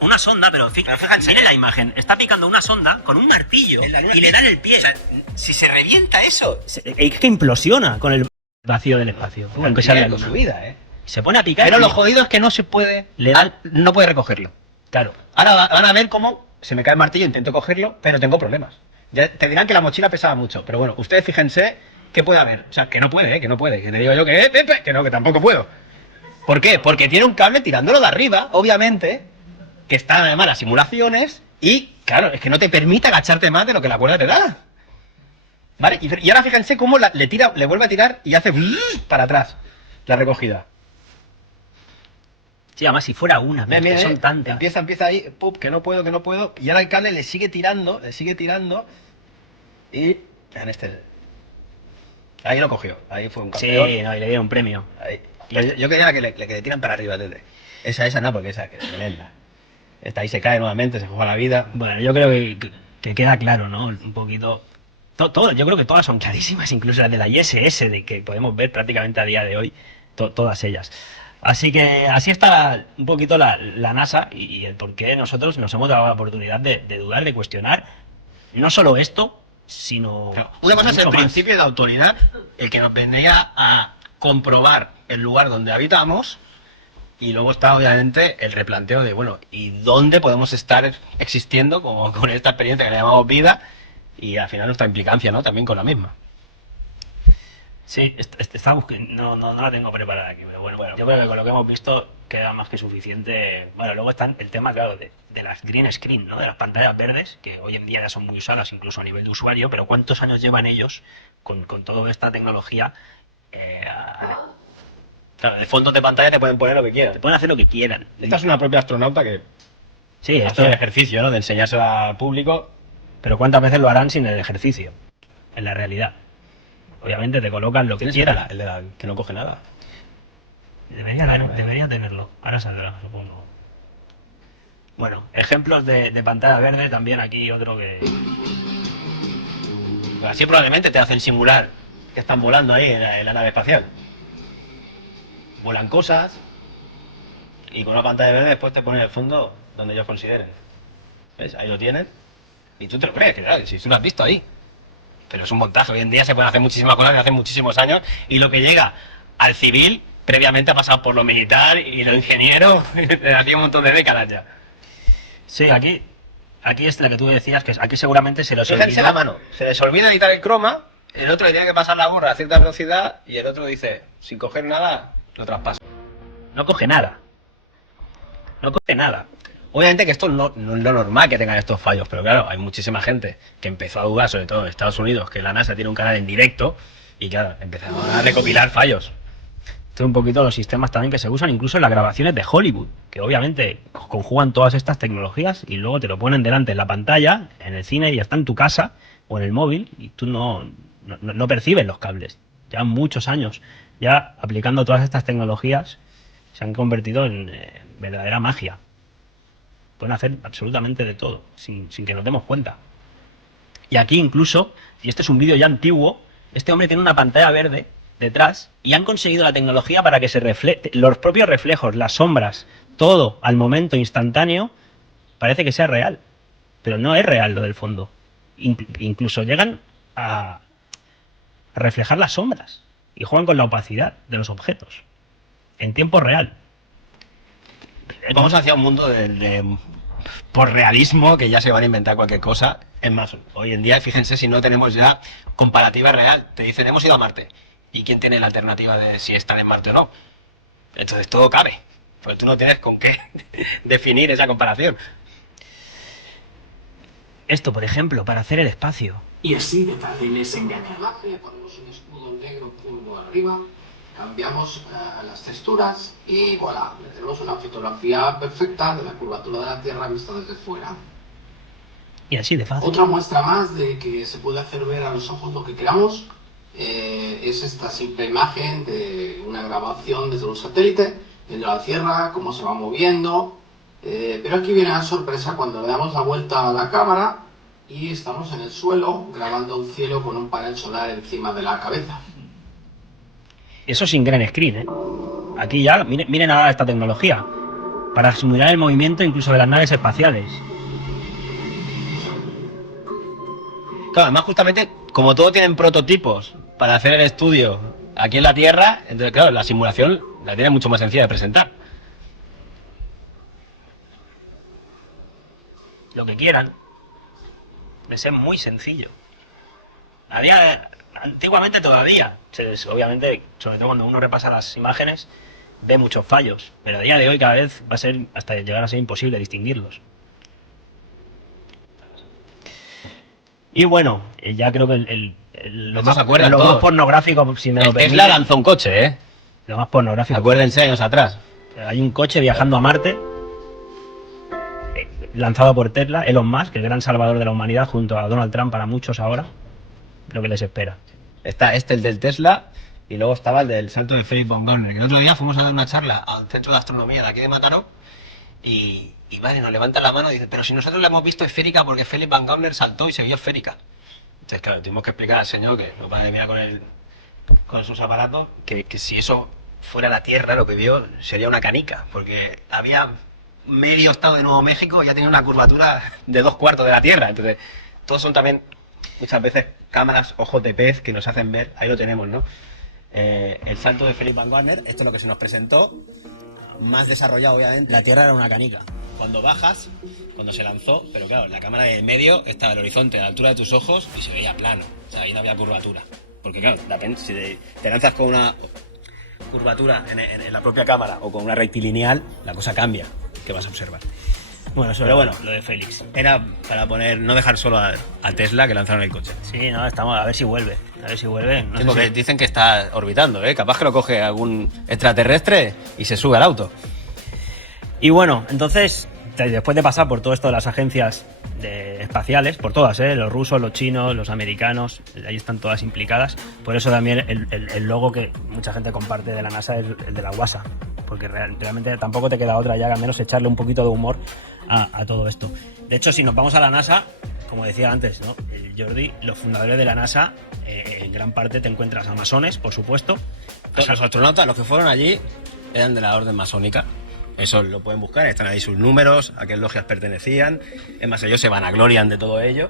una sonda, pero fíjense, miren la imagen. Está picando una sonda con un martillo En la luna. y le dan el pie. O sea, si se revienta eso, Es que implosiona con el vacío del espacio. Aunque sea la con luna. su vida, ¿eh? Se pone a picar. Pero y- lo jodido es que no se puede, Le da- no puede recogerlo. Claro. Ahora van a ver cómo se me cae el martillo, intento cogerlo, pero tengo problemas. Ya te dirán que la mochila pesaba mucho, pero bueno, ustedes fíjense que puede haber. O sea, que no puede, que no puede. Que te digo yo que no, que tampoco puedo. ¿Por qué? Porque tiene un cable tirándolo de arriba, obviamente, que están además las simulaciones, y claro, es que no te permite agacharte más de lo que la cuerda te da. ¿Vale? Y ahora fíjense cómo le vuelve a tirar y hace para atrás la recogida. Sí, además si fuera una, Mira, porque mira, son tantas. empieza ahí, pup, que no puedo, y ahora el cable le sigue tirando, y en este... Ahí lo cogió, ahí fue un Sí, campeón. no, y le dieron un premio. Ahí. Yo quería que le tiran para arriba, desde. Esa no, porque esa que es tremenda. Esta ahí se cae nuevamente, se juega la vida. Bueno, yo creo que queda claro, ¿no? Un poquito... yo creo que todas son clarísimas, incluso las de la ISS, de que podemos ver prácticamente a día de hoy, todas ellas. Así que así está un poquito la NASA y el por qué nosotros nos hemos dado la oportunidad de dudar, de cuestionar, no solo esto, sino... Una cosa es el mucho más. principio de autoridad, el que nos vendría a comprobar el lugar donde habitamos. Y luego está, obviamente, el replanteo de, bueno, ¿y dónde podemos estar existiendo como con esta experiencia que le llamamos vida? Y al final nuestra implicancia, ¿no? También con la misma. Sí, está buscando, no la tengo preparada aquí, pero bueno, yo creo que con lo que hemos visto queda más que suficiente. Bueno, luego está el tema, claro, de las green screen, ¿no? De las pantallas verdes, que hoy en día ya son muy usadas, incluso a nivel de usuario, pero ¿cuántos años llevan ellos con toda esta tecnología? Claro, de fondos de pantalla te pueden poner lo que quieran. Te pueden hacer lo que quieran. Esta es una propia astronauta que Sí, hace esto el ejercicio, ¿no? De enseñárselo al público. pero ¿cuántas veces lo harán sin el ejercicio? En la realidad. Obviamente te colocan lo que ¿Tienes quieran. el de la que no coge nada? Debería tenerlo. Ahora saldrá, supongo. Bueno, ejemplos de pantalla verde también aquí otro que... Así probablemente te hacen simular que están volando ahí en la nave espacial. Vuelan cosas y con una pantalla verde después te ponen el fondo donde ellos consideren. ¿Ves? Ahí lo tienen y tú te lo crees, que claro, si tú lo has visto ahí. Pero es un montaje. Hoy en día se pueden hacer muchísimas cosas que hace muchísimos años y lo que llega al civil previamente ha pasado por lo militar y lo ingeniero desde hace un montón de décadas ya. Sí, aquí es la que tú decías, que aquí seguramente se los Fíjense olvidó. la mano. Se les olvida editar el croma, el otro le tiene que pasar la gorra a cierta velocidad y el otro dice, sin coger nada, lo traspasa. No coge nada. No coge nada. Obviamente que esto no es lo normal que tengan estos fallos, pero claro, hay muchísima gente que empezó a dudar, sobre todo en Estados Unidos, que la NASA tiene un canal en directo y claro, empezaron a recopilar fallos. Esto es un poquito los sistemas también que se usan incluso en las grabaciones de Hollywood, que obviamente conjugan todas estas tecnologías y luego te lo ponen delante en la pantalla, en el cine, y ya está en tu casa o en el móvil y tú no percibes los cables. Ya muchos años ya aplicando todas estas tecnologías se han convertido en verdadera magia. Pueden hacer absolutamente de todo, sin que nos demos cuenta. Y aquí incluso, y este es un vídeo ya antiguo, este hombre tiene una pantalla verde detrás y han conseguido la tecnología para que se refleje, los propios reflejos, las sombras, todo al momento instantáneo, parece que sea real. Pero no es real lo del fondo. Incluso llegan a reflejar las sombras y juegan con la opacidad de los objetos en tiempo real. Vamos hacia un mundo por realismo, que ya se van a inventar cualquier cosa. Es más, hoy en día, fíjense si no tenemos ya comparativa real. Te dicen, hemos ido a Marte. ¿Y quién tiene la alternativa de si están en Marte o no? Entonces todo cabe. Pues tú no tienes con qué definir esa comparación. Esto, por ejemplo, para hacer el espacio. Y así de fácil es engañar. Ponemos un escudo negro curvo arriba, cambiamos las texturas y voilà, tenemos una fotografía perfecta de la curvatura de la Tierra vista desde fuera. Y así de fácil. Otra muestra más de que se puede hacer ver a los ojos lo que queramos es esta simple imagen de una grabación desde un satélite, viendo la Tierra, cómo se va moviendo. Pero aquí viene la sorpresa cuando le damos la vuelta a la cámara y estamos en el suelo grabando un cielo con un panel solar encima de la cabeza. Eso sin green screen, ¿eh? Aquí ya, miren ahora esta tecnología. Para simular el movimiento incluso de las naves espaciales. Claro, además justamente, como todos tienen prototipos para hacer el estudio aquí en la Tierra, entonces claro, la simulación la tiene mucho más sencilla de presentar. Lo que quieran. De ser muy sencillo. Antiguamente todavía, obviamente, sobre todo cuando uno repasa las imágenes, ve muchos fallos, pero a día de hoy cada vez va a ser hasta llegar a ser imposible distinguirlos. Y bueno, ya creo que lo más pornográfico, si me lo permite, Tesla lanzó un coche, ¿eh? Lo más pornográfico. Acuérdense, años atrás. Hay un coche viajando a Marte, lanzado por Tesla, Elon Musk, el gran salvador de la humanidad, junto a Donald Trump para muchos ahora. Lo que les espera. Está el del Tesla y luego estaba el del salto de Felix von Görner, que el otro día fuimos a dar una charla al Centro de Astronomía de aquí de Mataró y madre, nos levanta la mano y dice, pero si nosotros la hemos visto esférica porque Felix von Görner saltó y se vio esférica. Entonces claro, tuvimos que explicar al señor, que no para de mirar con sus aparatos, que si eso fuera la Tierra, lo que vio sería una canica, porque había medio estado de Nuevo México y ya tenía una curvatura de 2/4 de la Tierra. Entonces todos son también muchas veces cámaras, ojos de pez que nos hacen ver, ahí lo tenemos, ¿no? el salto de Felix Van Warner, esto es lo que se nos presentó, más desarrollado obviamente. La Tierra era una canica. Cuando bajas, cuando se lanzó, pero claro, la cámara de en medio estaba el horizonte a la altura de tus ojos y se veía plano, o sea, ahí no había curvatura. Porque claro, si te lanzas con una curvatura en la propia cámara o con una rectilineal, la cosa cambia, que vas a observar. Bueno, eso Pero era bueno, lo de Félix. Era para no dejar solo a Tesla, que lanzaron el coche. Sí, no, estamos a ver si vuelve. A ver si vuelve. No Sí, sé porque si- dicen que está orbitando, ¿eh? Capaz que lo coge algún extraterrestre y se sube al auto. Y bueno, entonces, después de pasar por todo esto de las agencias espaciales, por todas, los rusos, los chinos, los americanos, ahí están todas implicadas. Por eso también el logo que mucha gente comparte de la NASA es el de la guasa, porque realmente tampoco te queda otra ya, al menos echarle un poquito de humor a todo esto. De hecho, si nos vamos a la NASA, como decía antes, ¿no? Jordi, los fundadores de la NASA, en gran parte te encuentras a masones, por supuesto. Los astronautas, los que fueron allí, eran de la orden masónica. Eso lo pueden buscar, están ahí sus números, a qué logias pertenecían. Es más, ellos se vanaglorian de todo ello.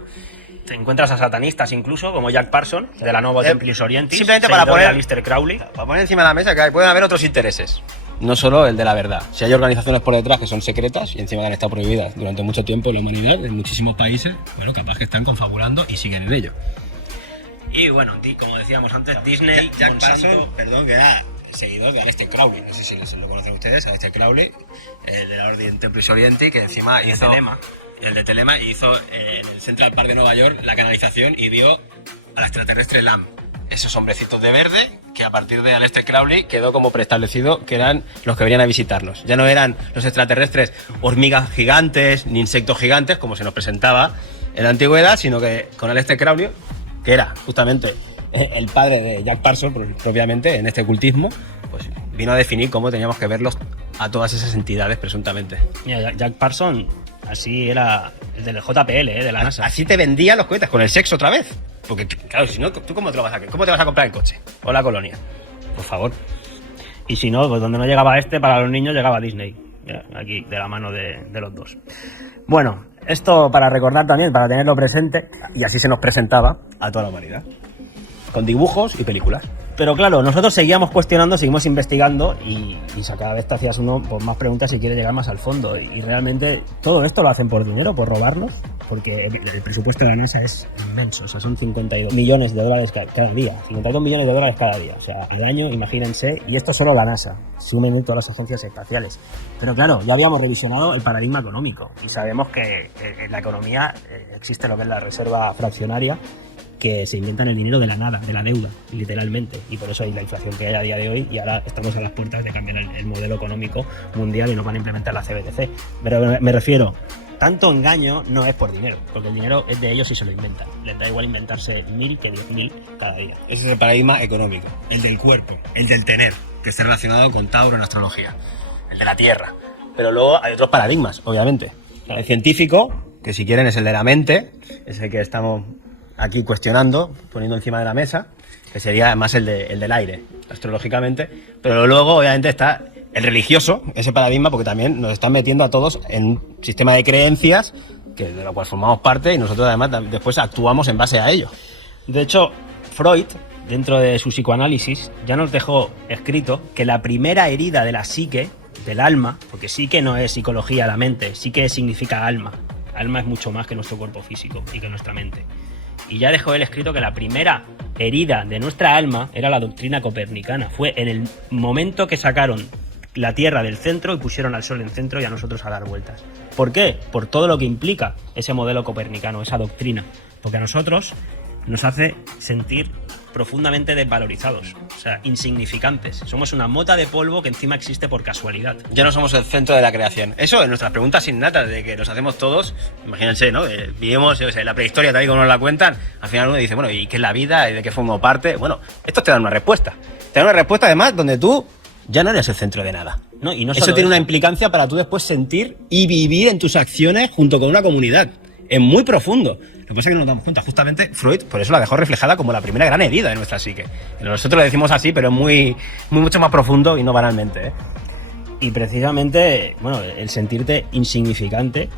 Te encuentras a satanistas incluso, como Jack Parsons, de la Nova Templius Orientis. simplemente seguidor para poner- de Aleister Crowley. Para poner encima de la mesa que pueden haber otros intereses, no solo el de la verdad. Si hay organizaciones por detrás que son secretas y encima que han estado prohibidas durante mucho tiempo en la humanidad, en muchísimos países, bueno, capaz que están confabulando y siguen en ello. Y bueno, como decíamos antes, Disney, Jack Monsanto. Parsons, perdón, que era seguidor de Aleister Crowley, no sé si lo conocen ustedes, Aleister Crowley, de la Orden Templius Orientis, que encima hizo Telema. el de Telema, y hizo en el Central Park de Nueva York la canalización y vio a la extraterrestre Lam. Esos hombrecitos de verde, que a partir de Aleister Crowley quedó como preestablecido que eran los que venían a visitarnos. Ya no eran los extraterrestres hormigas gigantes ni insectos gigantes, como se nos presentaba en la antigüedad, sino que con Aleister Crowley, que era justamente el padre de Jack Parsons, propiamente, en este ocultismo, pues vino a definir cómo teníamos que verlos a todas esas entidades, presuntamente. Mira, Jack Parsons, así era el del JPL, de la NASA. Así te vendía los cohetes, con el sexo otra vez. Porque, claro, si no, ¿tú cómo te vas a comprar el coche? O la colonia. Por favor. Y si no, pues donde no llegaba para los niños llegaba Disney. Mira, aquí, de la mano de los dos. Bueno, esto para recordar también, para tenerlo presente, y así se nos presentaba A toda la humanidad. Con dibujos y películas. Pero claro, nosotros seguíamos cuestionando, seguimos investigando y cada vez te hacías uno pues, más preguntas si quieres llegar más al fondo. Y realmente todo esto lo hacen por dinero, por robarnos, porque el presupuesto de la NASA es inmenso. O sea, son 52 millones de dólares cada día. 52 millones de dólares cada día. O sea, al año, imagínense. Y esto es solo la NASA. Sumen todas las agencias espaciales. Pero claro, ya habíamos revisionado el paradigma económico. Y sabemos que en la economía existe lo que es la reserva fraccionaria, que se inventan el dinero de la nada, de la deuda, literalmente. Y por eso hay la inflación que hay a día de hoy y ahora estamos a las puertas de cambiar el modelo económico mundial y nos van a implementar la CBDC. Pero me refiero, tanto engaño no es por dinero, porque el dinero es de ellos y se lo inventan. Les da igual inventarse 1000 que 10.000 cada día. Ese es el paradigma económico. El del cuerpo, el del tener, que esté relacionado con Tauro en astrología. El de la Tierra. Pero luego hay otros paradigmas, obviamente. El científico, que si quieren es el de la mente, es el que estamos aquí cuestionando, poniendo encima de la mesa, que sería más el del aire, astrológicamente. Pero luego, obviamente, está el religioso, ese paradigma, porque también nos están metiendo a todos en un sistema de creencias de lo cual formamos parte y nosotros además después actuamos en base a ello. De hecho, Freud, dentro de su psicoanálisis, ya nos dejó escrito que la primera herida de la psique, del alma, porque psique no es psicología, la mente, psique significa alma. Alma es mucho más que nuestro cuerpo físico y que nuestra mente. Y ya dejó él escrito que la primera herida de nuestra alma era la doctrina copernicana. Fue en el momento que sacaron la Tierra del centro y pusieron al Sol en centro y a nosotros a dar vueltas. ¿Por qué? Por todo lo que implica ese modelo copernicano, esa doctrina. Porque a nosotros nos hace sentir profundamente desvalorizados, o sea, insignificantes. Somos una mota de polvo que encima existe por casualidad. Ya no somos el centro de la creación. Eso en nuestras preguntas innatas de que nos hacemos todos, imagínense, ¿no? Vivimos la prehistoria tal y como nos la cuentan, al final uno dice, bueno, ¿y qué es la vida? ¿Y de qué formo parte? Bueno, estos te dan una respuesta. Te dan una respuesta además donde tú ya no eres el centro de nada. No, y no eso solo tiene una implicancia para tú después sentir y vivir en tus acciones junto con una comunidad. Es muy profundo. Lo que pasa es que no nos damos cuenta. Justamente Freud por eso la dejó reflejada como la primera gran herida de nuestra psique. Nosotros lo decimos así, pero es mucho más profundo y no banalmente, ¿eh? Y precisamente, bueno, el sentirte insignificante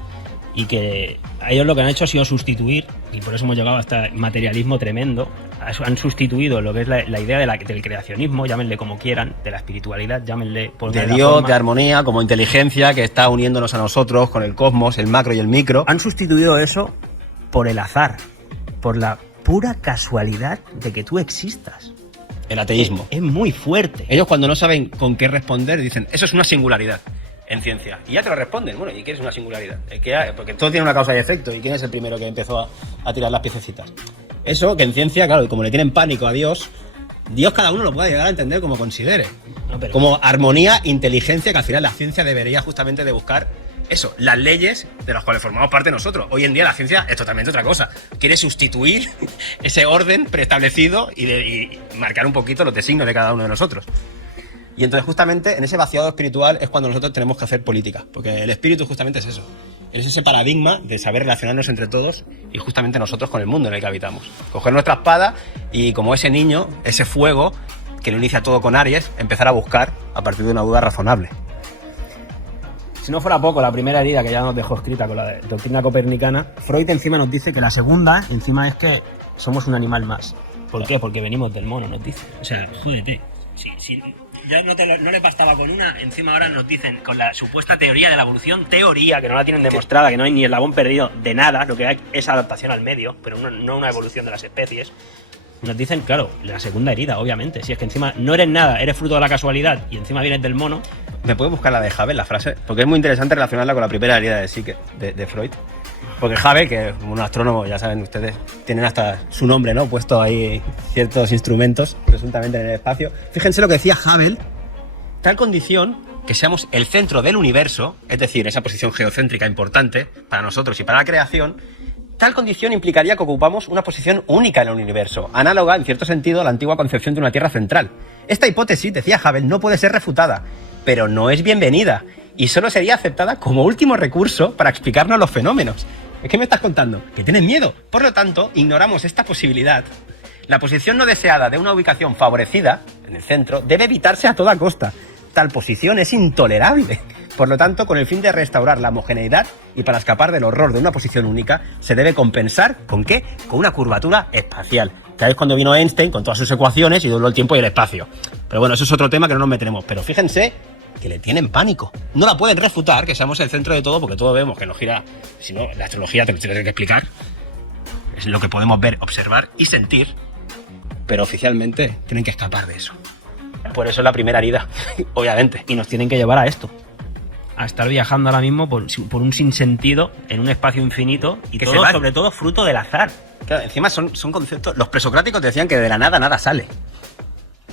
y que a ellos lo que han hecho ha sido sustituir, y por eso hemos llegado a este materialismo tremendo, han sustituido lo que es la idea del creacionismo, llámenle como quieran, de la espiritualidad, llámenle por de Dios, de armonía, como inteligencia que está uniéndonos a nosotros con el cosmos, el macro y el micro. Han sustituido eso por el azar, por la pura casualidad de que tú existas. El ateísmo. Es muy fuerte. Ellos cuando no saben con qué responder dicen, eso es una singularidad en ciencia. Y ya te lo responden, bueno, ¿y qué es una singularidad? Porque todo tiene una causa y efecto. ¿Y quién es el primero que empezó a tirar las piececitas? Eso, que en ciencia, claro, y como le tienen pánico a Dios, Dios cada uno lo puede llegar a entender como considere. Como armonía, inteligencia, que al final la ciencia debería justamente de buscar eso, las leyes de las cuales formamos parte nosotros. Hoy en día la ciencia es totalmente otra cosa. Quiere sustituir ese orden preestablecido y marcar un poquito los designios de cada uno de nosotros. Y entonces justamente en ese vaciado espiritual es cuando nosotros tenemos que hacer política, porque el espíritu justamente es eso. Es ese paradigma de saber relacionarnos entre todos y justamente nosotros con el mundo en el que habitamos. Coger nuestra espada y como ese niño, ese fuego que lo inicia todo con Aries, empezar a buscar a partir de una duda razonable. Si no fuera poco, la primera herida que ya nos dejó escrita con la doctrina copernicana, Freud encima nos dice que la segunda, encima es que somos un animal más. ¿Por qué? Porque venimos del mono, nos dice. O sea, jódete. Sí. Ya no le bastaba con una, encima ahora nos dicen con la supuesta teoría de la evolución, teoría que no la tienen demostrada, que no hay ni eslabón perdido de nada, lo que hay es adaptación al medio, pero no una evolución de las especies. Nos dicen, claro, la segunda herida, obviamente, si es que encima no eres nada, eres fruto de la casualidad y encima vienes del mono. ¿Me puedes buscar la de Havel, la frase? Porque es muy interesante relacionarla con la primera herida de Psique, de Freud. Porque Havel, que es un astrónomo, ya saben ustedes, tienen hasta su nombre, ¿no? Puesto ahí ciertos instrumentos, presuntamente en el espacio. Fíjense lo que decía Havel, tal condición que seamos el centro del universo, es decir, esa posición geocéntrica importante para nosotros y para la creación, tal condición implicaría que ocupamos una posición única en el universo, análoga, en cierto sentido, a la antigua concepción de una Tierra central. Esta hipótesis, decía Havel, no puede ser refutada, pero no es bienvenida, y solo sería aceptada como último recurso para explicarnos los fenómenos. ¿Qué me estás contando? Que tienes miedo. Por lo tanto, ignoramos esta posibilidad. La posición no deseada de una ubicación favorecida, en el centro, debe evitarse a toda costa. Tal posición es intolerable. Por lo tanto, con el fin de restaurar la homogeneidad y para escapar del horror de una posición única, se debe compensar, ¿con qué? Con una curvatura espacial. Que es cuando vino Einstein con todas sus ecuaciones y dobló el tiempo y el espacio. Pero bueno, eso es otro tema que no nos meteremos. Pero fíjense que le tienen pánico. No la pueden refutar, que seamos el centro de todo, porque todos vemos que nos gira. Si no, la astrología te lo tiene que explicar. Es lo que podemos ver, observar y sentir. Pero oficialmente tienen que escapar de eso. Por eso es la primera herida, obviamente. Y nos tienen que llevar a esto. A estar viajando ahora mismo por un sinsentido en un espacio infinito y que todo, sobre todo, fruto del azar. Claro, encima son conceptos. Los presocráticos decían que de la nada nada sale.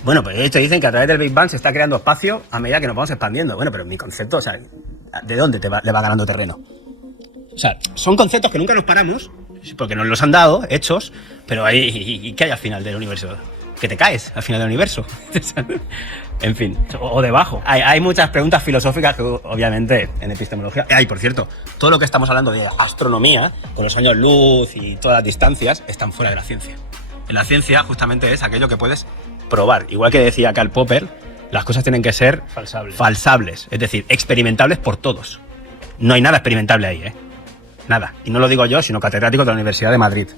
Bueno, pues de hecho dicen que a través del Big Bang se está creando espacio a medida que nos vamos expandiendo. Bueno, pero mi concepto, o sea, ¿de dónde le va ganando terreno? O sea, son conceptos que nunca nos paramos, porque nos los han dado, hechos, pero ¿y qué hay al final del universo? Que te caes al final del universo. En fin. O debajo. Hay muchas preguntas filosóficas que, obviamente, en epistemología... por cierto, todo lo que estamos hablando de astronomía, con los años luz y todas las distancias, están fuera de la ciencia. En la ciencia, justamente, es aquello que puedes probar. Igual que decía Karl Popper, las cosas tienen que ser falsables, es decir, experimentables por todos. No hay nada experimentable ahí, ¿eh? Nada. Y no lo digo yo, sino catedrático de la Universidad de Madrid.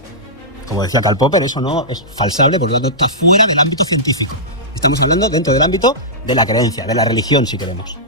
Como decía Karl Popper, eso no es falsable, por lo tanto está fuera del ámbito científico. Estamos hablando dentro del ámbito de la creencia, de la religión, si queremos.